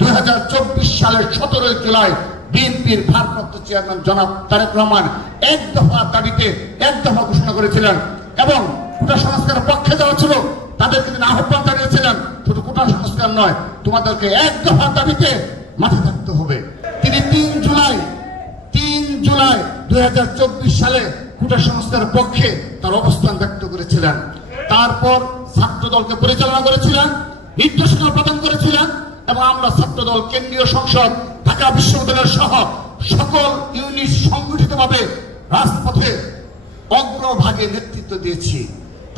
2024 সালের 17 জুলাই বিএনপির ভারপ্রাপ্ত চেয়ারম্যান জনাব তারেক রহমান এক দফা দাবিতে এক দফা ঘোষণা করেছিলেন এবং কোটা সংস্কারের পক্ষে যারা ছিল তাদেরকে তিনি আহ্বান জানিয়েছিলেন, শুধু কোটা সংস্কার নয়, তোমাদেরকে এক দফা দাবিতে মাঠে থাকতে হবে। তিনি 3 জুলাই 2024 সালে কোটা সংস্কারের পক্ষে তার অবস্থান ব্যক্ত করেছিলেন। তারপর ছাত্রদলকে পরিচালনা করেছিলেন, নির্দেশনা প্রদান করেছিলেন এবং আমরা ছাত্রদল, কেন্দ্রীয় সংসদ, ঢাকা বিশ্ববিদ্যালয় সহ সকল ইউনিট সংগঠিতভাবে রাজপথে অগ্রভাগে নেতৃত্ব দিয়েছি।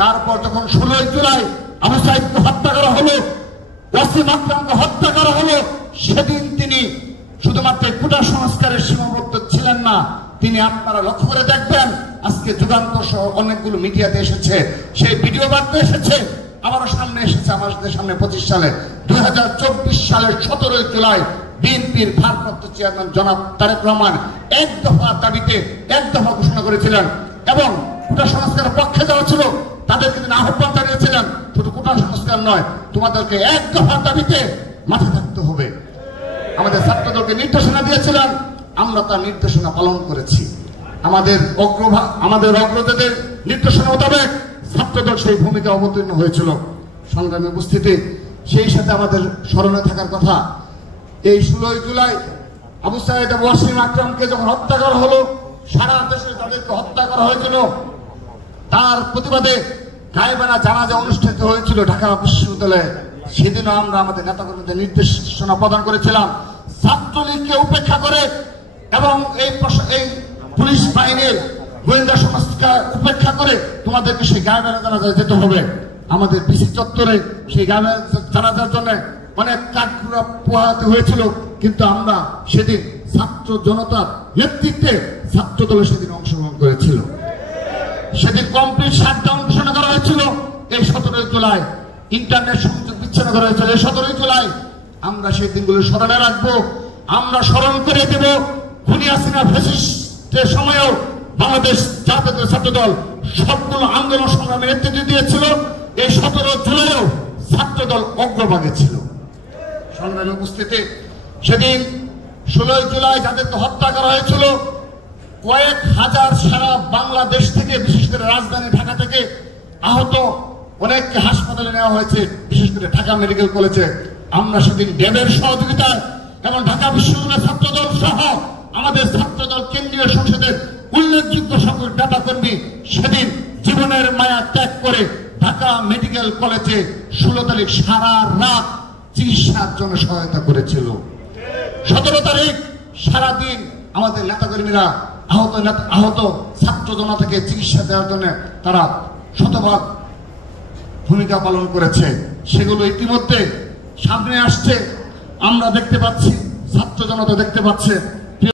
তারপর যখন 16 জুলাই আবু সাঈদকে হত্যা করা হলো, ওয়াসিম আকরামকে হত্যা করা হলো, সেদিন তিনি শুধুমাত্র কোটা সংস্কারের সীমাবদ্ধ ছিলেন না, তিনি আপনারা লক্ষ্য করে দেখবেন আজকে যুগান্তর সহ অনেকগুলো মিডিয়াতে এসেছে, সেই ভিডিও বার্তা এসেছে, আমারও সামনে এসেছে, আমাদের সামনে 25 সালে 2024 সালের 17 জুলাই বিএনপির ভারপ্রাপ্ত চেয়ারম্যান জনাব তারেক রহমান এক দফা দাবিতে এক দফা ঘোষণা করেছিলেন এবং কোটা সংস্কারের পক্ষে যারা ছিল তাদেরকে তিনি আহ্বান জানিয়েছিলেন, শুধু কোটা সংস্কার নয়, তোমাদেরকে এক দফা দাবিতে মাঠে থাকতে হবে। আমাদের ছাত্রদলকে নির্দেশনা দিয়েছিলেন, আমরা তার নির্দেশনা পালন করেছি। আমাদের অগ্রজদের নির্দেশনা মোতাবেক ছাত্রদল সেই ভূমিকা অবতীর্ণ হয়েছিল। সংগ্রামী উপস্থিতি, সেই সাথে আমাদের স্মরণে থাকার কথা, এই 16 জুলাই আবু সাঈদ এবং ওয়াসিম আকরামকে যখন হত্যা করা হলো, সারা দেশে তাদেরকে হত্যা করা হয়েছিল, তার প্রতিবাদে গায়েবানা জানাজা অনুষ্ঠিত হয়েছিল ঢাকা বিশ্ববিদ্যালয়ে। সেদিনও আমরা আমাদের নেতাকর্মীদের নির্দেশনা প্রদান করেছিলাম, ছাত্রলীগকে উপেক্ষা করে এবং এই পুলিশ বাহিনীর গোয়েন্দা সংস্থা উপেক্ষা করে তোমাদেরকে সেই গায়েবানা জানাজায় যেতে হবে। আমাদের ডিসি চত্বরে সেই গায়েবানা জানাজার জন্য অনেক কাঠগুড়া পোহাতে হয়েছিল, কিন্তু আমরা সেদিন ছাত্র জনতার নেতৃত্বে ছাত্র দলে সেদিন অংশগ্রহণ করেছিল। সেদিন কমপ্লিট শাটডাউন ঘোষণা করা হয়েছিল। এই 17 জুলাই ইন্টারনেট সংযোগ বিচ্ছিন্ন করা হয়েছিল। এই 17 জুলাই আমরা সেই দিনগুলো স্মরণে রাখবো, আমরা স্মরণ করে দেব খুনি হাসিনা ফ্যাসিস্টের সময়েও বাংলাদেশ জাতীয় ছাত্র দল সবগুলো আন্দোলন সংগ্রামে নেতৃত্ব দিয়েছিল। এই 17 জুলাইও ছাত্র দল অগ্রভাগে ছিল। সংগ্রামী উপস্থিতি, সেদিন 16 জুলাই যাদেরকে হত্যা করা হয়েছিল, কয়েক হাজার সারা বাংলাদেশ থেকে, বিশেষ করে রাজধানী ঢাকা থেকে আহত অনেককে হাসপাতালে নেওয়া হয়েছে, বিশেষ করে ঢাকা মেডিকেল কলেজে। আমরা সেদিন ড্যাবের সহযোগিতায় এবং ঢাকা বিশ্ববিদ্যালয় ছাত্রদল সহ আমাদের ছাত্রদল কেন্দ্রীয় সংসদের উল্লেখযোগ্য সকল নেতা কর্মী সেদিন জীবনের মায়া ত্যাগ করে ঢাকা মেডিকেল কলেজে 16 তারিখ সারা রাত চিকিৎসার জন্য সহায়তা করেছিল। 17 তারিখ সারাদিন আমাদের নেতাকর্মীরা আহত ছাত্র জনতা থেকে চিকিৎসা দেওয়ার জন্য তারা শতভাগ ভূমিকা পালন করেছে। সেগুলো ইতিমধ্যে সামনে আসছে, আমরা দেখতে পাচ্ছি, ছাত্র জনতা দেখতে পাচ্ছে।